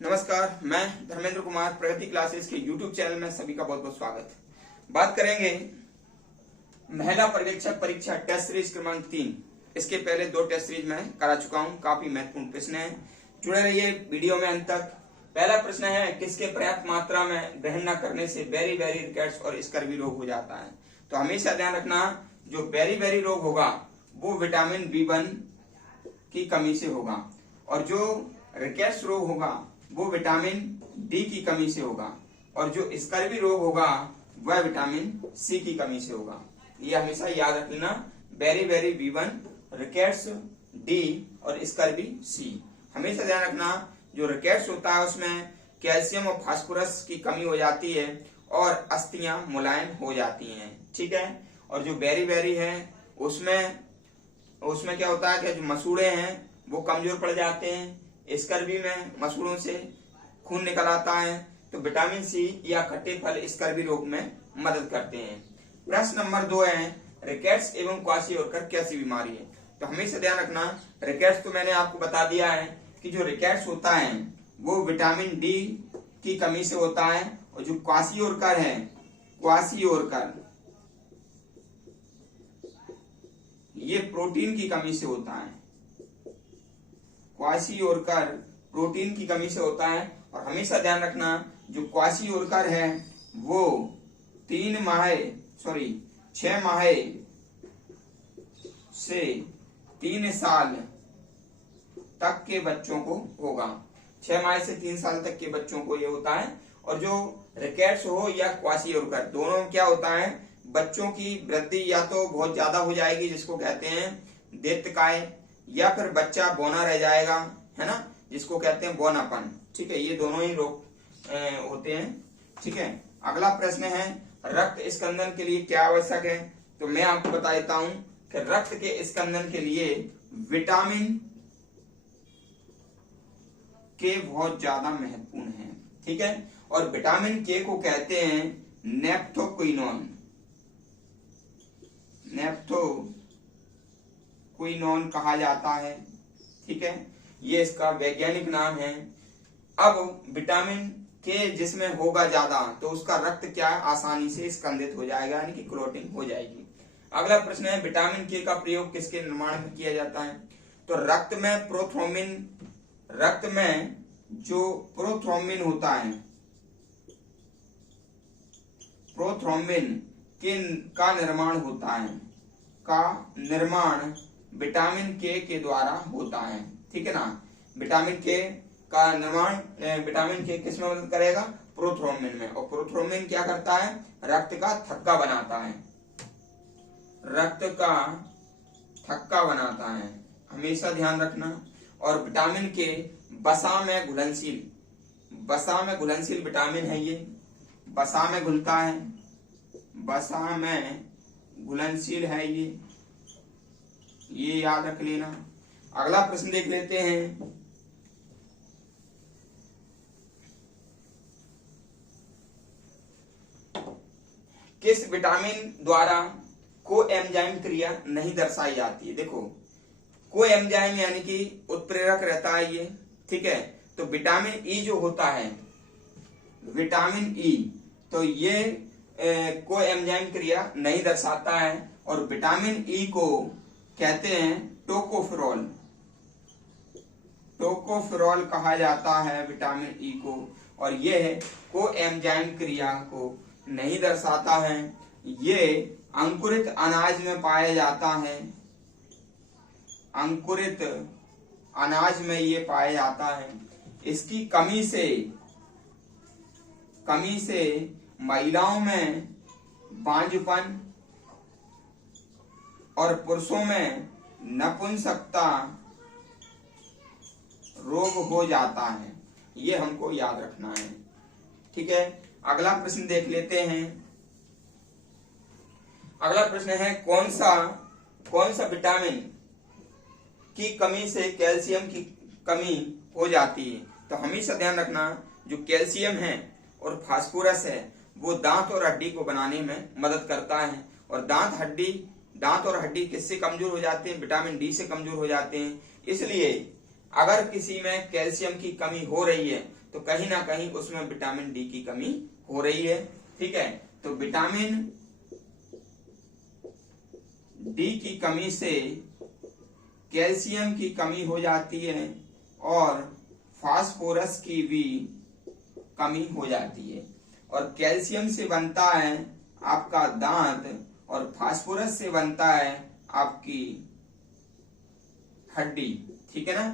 नमस्कार, मैं धर्मेंद्र कुमार प्रगति क्लासेस के YouTube चैनल में सभी का बहुत बहुत स्वागत। बात करेंगे महिला पर्यवेक्षक परीक्षा टेस्ट सीरीज क्रमांक 3। इसके पहले 2 टेस्ट सीरीज मैं करा चुका हूं। काफी महत्वपूर्ण प्रश्न है, जुड़े रहिए वीडियो में अंत तक। पहला प्रश्न है, किसके पर्याप्त मात्रा में ग्रहण न करने से बेरी रिकेट्स और स्कर्वी रोग हो जाता है। तो हमेशा ध्यान रखना, जो बेरी रोग होगा वो विटामिन B1 की कमी से होगा और जो रिकेट्स रोग होगा वो विटामिन डी की कमी से होगा और जो स्कर्वी रोग होगा वह विटामिन सी की कमी से होगा। ये हमेशा याद रख लेना, बेरी B1, रिकेट्स डी और स्कर्वी सी। हमेशा ध्यान रखना, जो रिकेट्स होता है उसमें कैल्शियम और फास्फोरस की कमी हो जाती है और अस्थियां मुलायम हो जाती हैं, ठीक है। और जो बेरी है उसमें क्या होता है कि जो मसूड़े हैं वो कमजोर पड़ जाते हैं। स्कर्वी में मसूड़ों से खून निकल आता है, तो विटामिन सी या खट्टे फल स्कर्वी रोग में मदद करते हैं। प्रश्न नंबर 2 है, रिकेट्स एवं क्वाशियोरकर कैसी बीमारी है। तो हमेशा ध्यान रखना, रिकेट्स तो मैंने आपको बता दिया है कि जो रिकेट्स होता है वो विटामिन डी की कमी से होता है और जो क्वाशियोरकर है, क्वाशियोरकर ये प्रोटीन की कमी से होता है। क्वाशियोरकर प्रोटीन की कमी से होता है और हमेशा ध्यान रखना, जो क्वाशियोरकर है वो 6 माह से 3 साल तक के बच्चों को होगा। 6 माह से 3 साल तक के बच्चों को ये होता है। और जो रिकेट्स हो या क्वाशियोरकर, दोनों में क्या होता है, बच्चों की वृद्धि या तो बहुत ज्यादा हो जाएगी जिसको कहते हैं दैत्यकाय, या फिर बच्चा बौना रह जाएगा, है ना, जिसको कहते हैं बौनापन, ठीक है। ये दोनों ही रोग होते हैं, ठीक है। अगला प्रश्न है, रक्त स्कंदन के लिए क्या आवश्यक है। तो मैं आपको बता देता हूं कि रक्त के स्कंदन के लिए विटामिन के बहुत ज्यादा महत्वपूर्ण है, ठीक है। और विटामिन के को कहते हैं नेप्थोक्विनोन, नेप्थोक्विनोन कहा जाता है, ठीक है। ये इसका वैज्ञानिक नाम है। अब विटामिन के जिसमें होगा ज्यादा तो उसका रक्त क्या आसानी से स्कंदित हो जाएगा, यानी कि क्लोटिंग हो जाएगी। अगला प्रश्न है, विटामिन के का प्रयोग किसके निर्माण में किया जाता है। तो रक्त में जो प्रोथ्रोम्बिन होता है, प्रोथ्रोम्बिन का निर्माण होता है, का निर्माण विटामिन के द्वारा होता है, ठीक है ना। विटामिन के का निर्माण विटामिन के किस में मदद करेगा, प्रोथ्रोम्बिन में। और प्रोथ्रोम्बिन क्या करता है, रक्त का थक्का बनाता है, रक्त का थक्का बनाता है, हमेशा ध्यान रखना। और विटामिन के वसा में घुलनशील विटामिन है, ये वसा में घुलता है, वसा में घुलनशील है ये याद रख लेना। अगला प्रश्न देख लेते हैं, किस विटामिन द्वारा कोएंजाइम क्रिया नहीं दर्शाई जाती है। देखो, कोएंजाइम यानी कि उत्प्रेरक रहता है ये, ठीक है। तो विटामिन ई जो होता है, विटामिन ई, तो ये कोएंजाइम क्रिया नहीं दर्शाता है। और विटामिन ई को कहते हैं टोकोफेरॉल कहा जाता है विटामिन ई को, और ये कोएंजाइम क्रिया को नहीं दर्शाता है। ये अंकुरित अनाज में पाया जाता है, अंकुरित अनाज में ये पाया जाता है। इसकी कमी से महिलाओं में बांझपन और पुरुषों में नपुंसकता रोग हो जाता है, ये हमको याद रखना है, ठीक है। अगला प्रश्न देख लेते हैं। अगला प्रश्न है, कौन सा विटामिन की कमी से कैल्शियम की कमी हो जाती है। तो हमेशा ध्यान रखना, जो कैल्शियम है और फास्फोरस है वो दांत और हड्डी को बनाने में मदद करता है। और दांत और हड्डी किससे कमजोर हो जाते हैं, विटामिन डी से कमजोर हो जाते हैं। इसलिए अगर किसी में कैल्शियम की कमी हो रही है तो कहीं ना कहीं उसमें विटामिन डी की कमी हो रही है। ठीक है, तो विटामिन डी की कमी से कैल्शियम की कमी हो जाती है और फास्फोरस की भी कमी हो जाती है। और कैल्शियम से बनता है आपका दांत और फास्फोरस से बनता है आपकी हड्डी। ठीक है ना,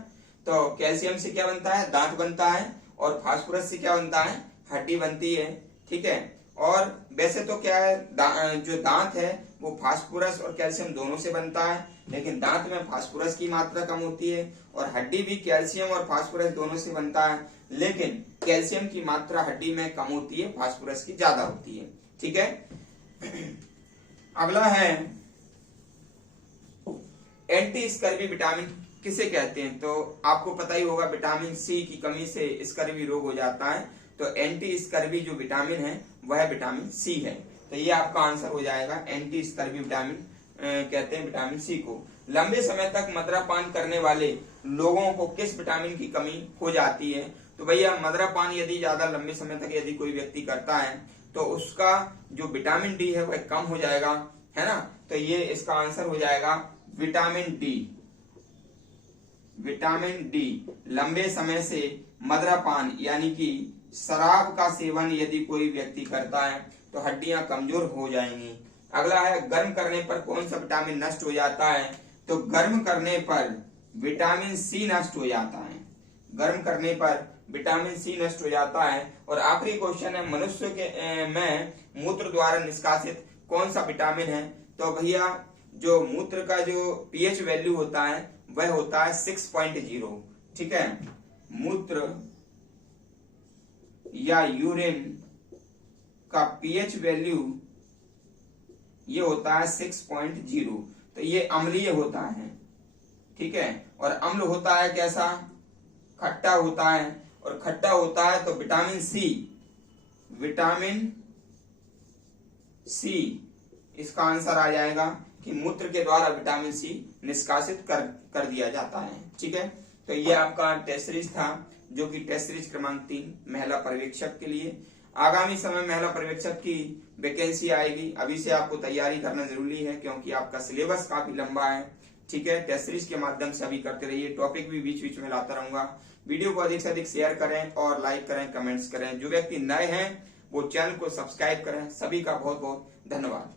तो कैल्शियम से क्या बनता है, दांत बनता है, और फास्फोरस से क्या बनता है, हड्डी बनती है। ठीक है, और वैसे तो क्या है, जो दांत है वो फास्फोरस और कैल्शियम दोनों से बनता है, लेकिन दांत में फास्फोरस की मात्रा कम होती है, और हड्डी भी कैल्शियम और फास्फोरस दोनों से बनता है, लेकिन कैल्शियम की मात्रा हड्डी में कम होती है, फास्फोरस की ज्यादा होती है। ठीक है, अगला है एंटी स्कर्वी विटामिन किसे कहते हैं, तो आपको पता ही होगा विटामिन सी की कमी से स्कर्वी रोग हो जाता है, तो एंटी स्कर्वी जो विटामिन है वह विटामिन सी है। तो ये आपका आंसर हो जाएगा, एंटी स्कर्वी विटामिन कहते हैं विटामिन सी को। लंबे समय तक मदिरापान करने वाले लोगों को किस विटामिन की कमी हो जाती है, तो भैया मदिरापान यदि ज्यादा लंबे समय तक यदि कोई व्यक्ति करता है तो उसका जो विटामिन डी है वह कम हो जाएगा, है ना। तो ये इसका आंसर हो जाएगा विटामिन डी। विटामिन डी लंबे समय से मदिरापान यानी कि शराब का सेवन यदि कोई व्यक्ति करता है तो हड्डियां कमजोर हो जाएंगी। अगला है गर्म करने पर कौन सा विटामिन नष्ट हो जाता है, तो गर्म करने पर विटामिन सी नष्ट हो जाता है। गर्म करने पर विटामिन सी नष्ट हो जाता है। और आखिरी क्वेश्चन है, मनुष्य के में मूत्र द्वारा निष्कासित कौन सा विटामिन है, तो भैया जो मूत्र का जो पीएच वैल्यू होता है वह होता है 6.0। ठीक है, मूत्र या यूरिन का पीएच वैल्यू ये होता है 6.0, तो ये अम्लीय होता है। ठीक है, और अम्ल होता है कैसा, खट्टा होता है, और खट्टा होता है तो विटामिन सी इसका आंसर आ जाएगा कि मूत्र के द्वारा विटामिन सी निष्कासित कर दिया जाता है। ठीक है, तो ये आपका टेस्ट सीरीज था, जो कि टेस्ट सीरीज क्रमांक 3 महिला पर्यवेक्षक के लिए। आगामी समय महिला पर्यवेक्षक की वैकेंसी आएगी, अभी से आपको तैयारी करना जरूरी है क्योंकि आपका सिलेबस काफी लंबा है। ठीक है, टेस्ट सीरीज के माध्यम से अभी करते रहिए, टॉपिक भी बीच बीच में लाता रहूंगा। वीडियो को अधिक से अधिक शेयर करें और लाइक करें, कमेंट्स करें। जो व्यक्ति नए हैं वो चैनल को सब्सक्राइब करें। सभी का बहुत बहुत धन्यवाद।